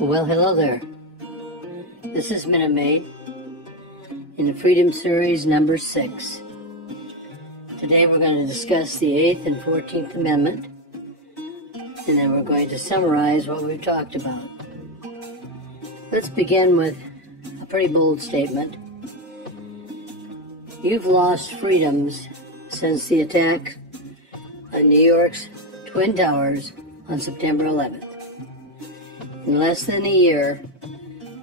Well, hello there. This is Minute Maid in the Freedom Series number 6. Today we're going to discuss the 8th and 14th Amendment, and then we're going to summarize what we've talked about. Let's begin with a pretty bold statement. You've lost freedoms since the attack on New York's Twin Towers on September 11th. In less than a year,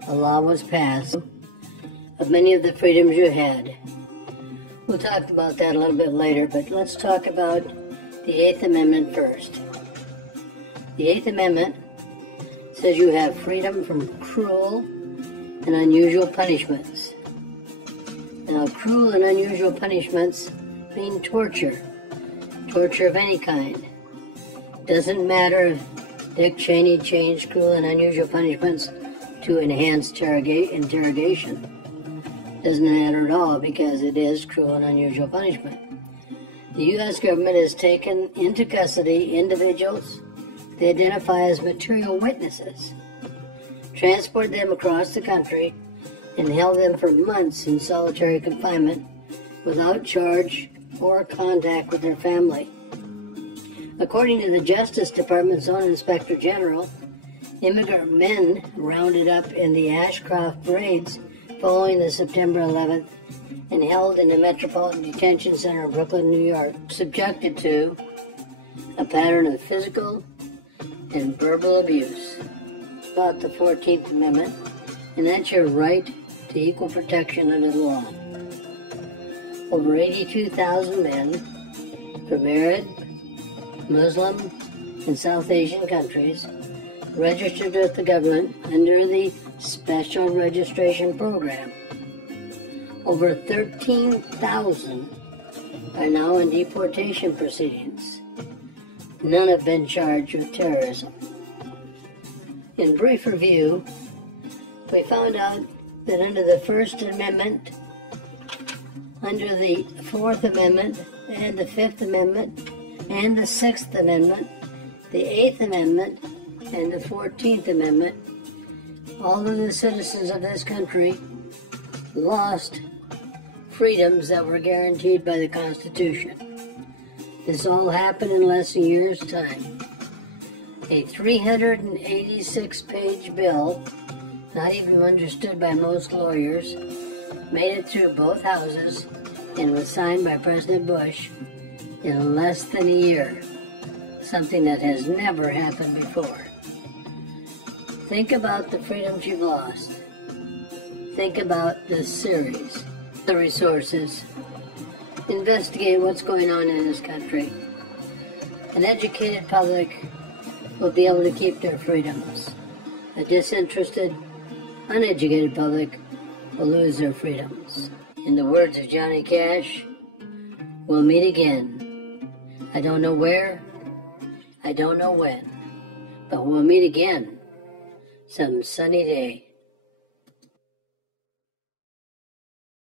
a law was passed of many of the freedoms you had. We'll talk about that a little bit later, but let's talk about the 8th Amendment first. The 8th Amendment says you have freedom from cruel and unusual punishments. Now, cruel and unusual punishments mean torture of any kind. Doesn't matter if Dick Cheney changed cruel and unusual punishments to enhanced interrogation. Doesn't matter at all because it is cruel and unusual punishment. The U.S. government has taken into custody individuals they identify as material witnesses, transported them across the country, and held them for months in solitary confinement without charge or contact with their family. According to the Justice Department's own Inspector General, immigrant men rounded up in the Ashcroft raids following the September 11th and held in the Metropolitan Detention Center in Brooklyn, New York, subjected to a pattern of physical and verbal abuse. About the 14th Amendment, and that's your right to equal protection under the law. Over 82,000 men from Arab, Muslim, and South Asian countries registered with the government under the Special Registration Program. Over 13,000 are now in deportation proceedings. None have been charged with terrorism. In brief review, we found out that under the First Amendment, under the Fourth Amendment, and the Fifth Amendment, and the Sixth Amendment, the Eighth Amendment, and the 14th Amendment, all of the citizens of this country lost freedoms that were guaranteed by the Constitution. This all happened in less than a year's time. A 386-page bill, not even understood by most lawyers, made it through both houses and was signed by President Bush in less than a year, something that has never happened before. Think about the freedoms you've lost. Think about this series, the resources. Investigate what's going on in this country. An educated public will be able to keep their freedoms. A disinterested, uneducated public will lose their freedoms. In the words of Johnny Cash, we'll meet again. I don't know where, I don't know when, but we'll meet again some sunny day.